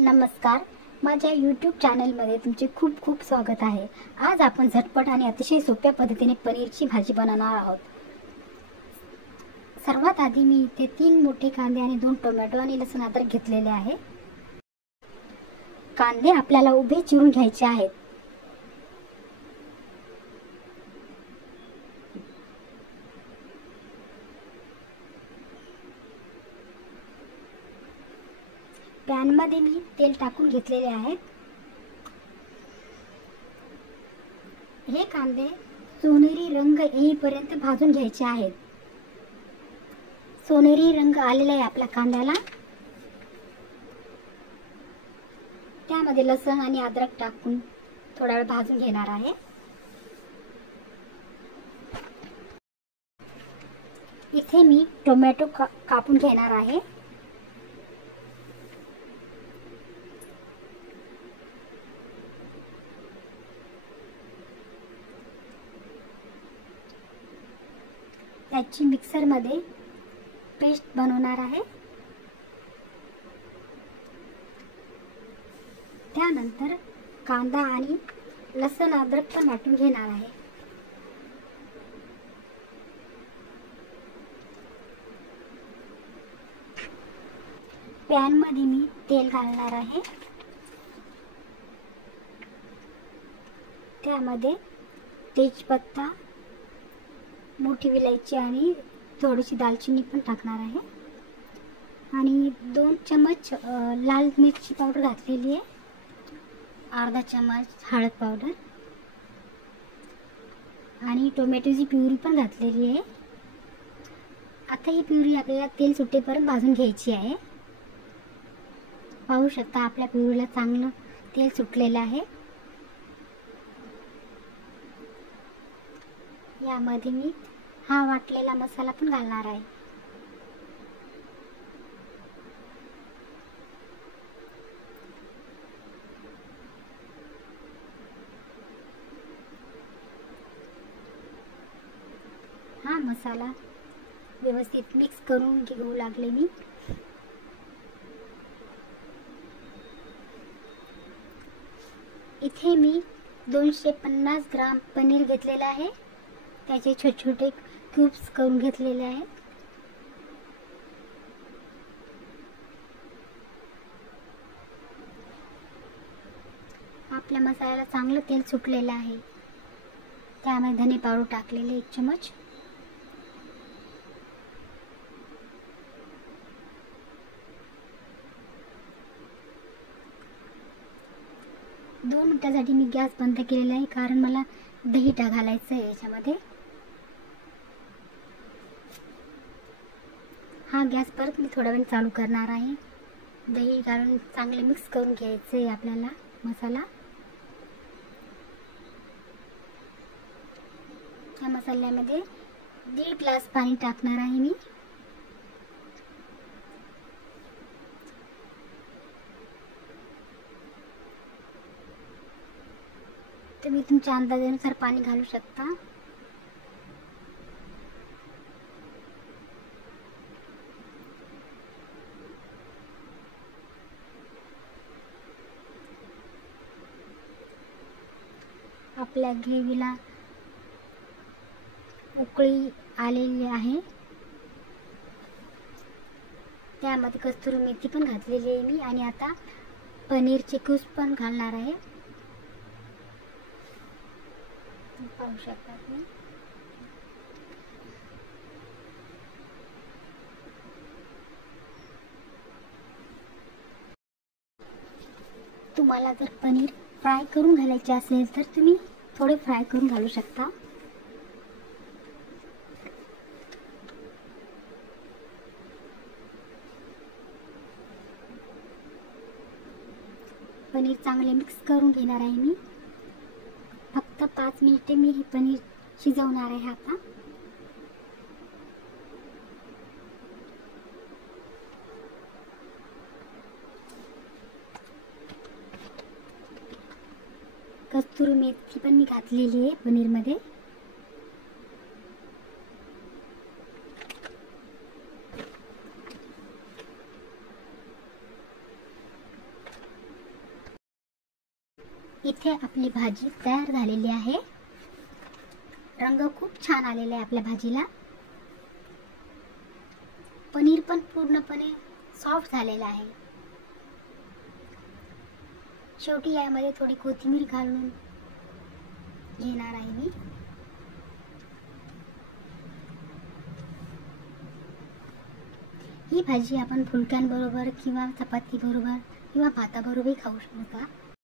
नमस्कार, माझ्या YouTube चॅनलमध्ये तुमचे खूप खूप स्वागत आहे। आज आपण झटपट आणि अतिशय सोप्या पद्धतीने पनीरची भाजी बनवणार आहोत। सर्वात आधी मी इथे 3 मोठे कांदे आणि 2 टोमॅटो आणि लसूण अद्रक घेतलेले आहे। कांदे आपल्याला उभे चिरून घ्यायचे आहेत। पॅन मध्ये मी तेल टाकून घेतलेले आहे। हे कांदे सोनेरी रंग येईपर्यंत भाजून घ्यायचे आहेत। सोनेरी रंग आलेला आहे आपल्या कांद्याला। त्यामध्ये लसूण आणि अद्रक टाकून थोडा वेळ भाजून घेणार आहे। इथे मी टोमॅटो कापून घेणार आहे। त्याची मिक्सर मध्ये पेस्ट बनवणार आहे। त्यानंतर कांदा आणि लसूण अद्रक पण वाटून घेणार आहे। पॅन मध्ये मी तेल घालणार आहे। त्यामध्ये तेजपत्ता, मोठी विलायची आणि थोडीशी दालचिनी पण टाकणार आहे आणि 2 चमच लाल मिरची पावडर घातलेली आहे, अर्धा चमच हळद पावडर आणि टोमॅटोची प्युरी पण घातलेली आहे। आता ही प्युरी आपल्याला तेल सुटेपर्यंत भाजून घ्यायची आहे। पाहू शकता आपल्या प्युरीला चांगलं तेल सुटलेलं आहे। यामध्ये मी हा वाटलेला मसाला पण घालणार आहे। हा मसाला व्यवस्थित मिक्स करून घेऊ लागले मी। इथे मी 250 ग्राम पनीर घेतलेला आहे। त्याचे छोटे छोटे क्यूब्स करून घेतलेले आहेत। आपल्या मसाल्याला चांगलं तेल सुटलेलं आहे। त्यामध्ये धने पावडर टाकलेले 1 चमच, दोन मिनिटांसाठी मी गॅस बंद केलेला आहे, कारण मला दही घालायचं आहे याच्यामध्ये। हा गॅस परत मी थोडा वेळ चालू करणार आहे। दही घालून चांगले मिक्स करून घ्यायचं आहे आपल्याला मसाला। या मसाल्यामध्ये 1.5 ग्लास पाणी टाकणार आहे मी। तुम्ही तुमच्या अंदाजानुसार पाणी घालू शकता। आपल्या ग्रेव्हीला उकळी आलेली आहे। त्यामध्ये कस्तुरी मेथी पण घातलेली आहे मी आणि आता पनीरचे क्यूब्स पण घालणार आहे। पाहू शकता तुम्ही। तुम्हाला जर पनीर फ्राय करून घालायचे असेल तर तुम्ही थोडे फ्राय करून घालू शकता। पनीर चांगले मिक्स करून घेणार आहे मी। फक्त 5 मिनिटे मी हे पनीर शिजवणार आहे आता। कस्तुरी मेथी पण मी घातलेली आहे पनीर मध्ये। इथे आपली भाजी तयार झालेली आहे. रंग खूप छान आलेला आहे आपल्या भाजीला. पनीर पण पूर्णपणे सॉफ्ट झालेलं आहे. शेवटी यामध्ये थोडी कोथिंबीर घालून घेणार आहे मी. ही भाजी आपण फुलक्यांबरोबर किंवा चपाती बरोबर किंवा भाताबरोबरही खाऊ शकता.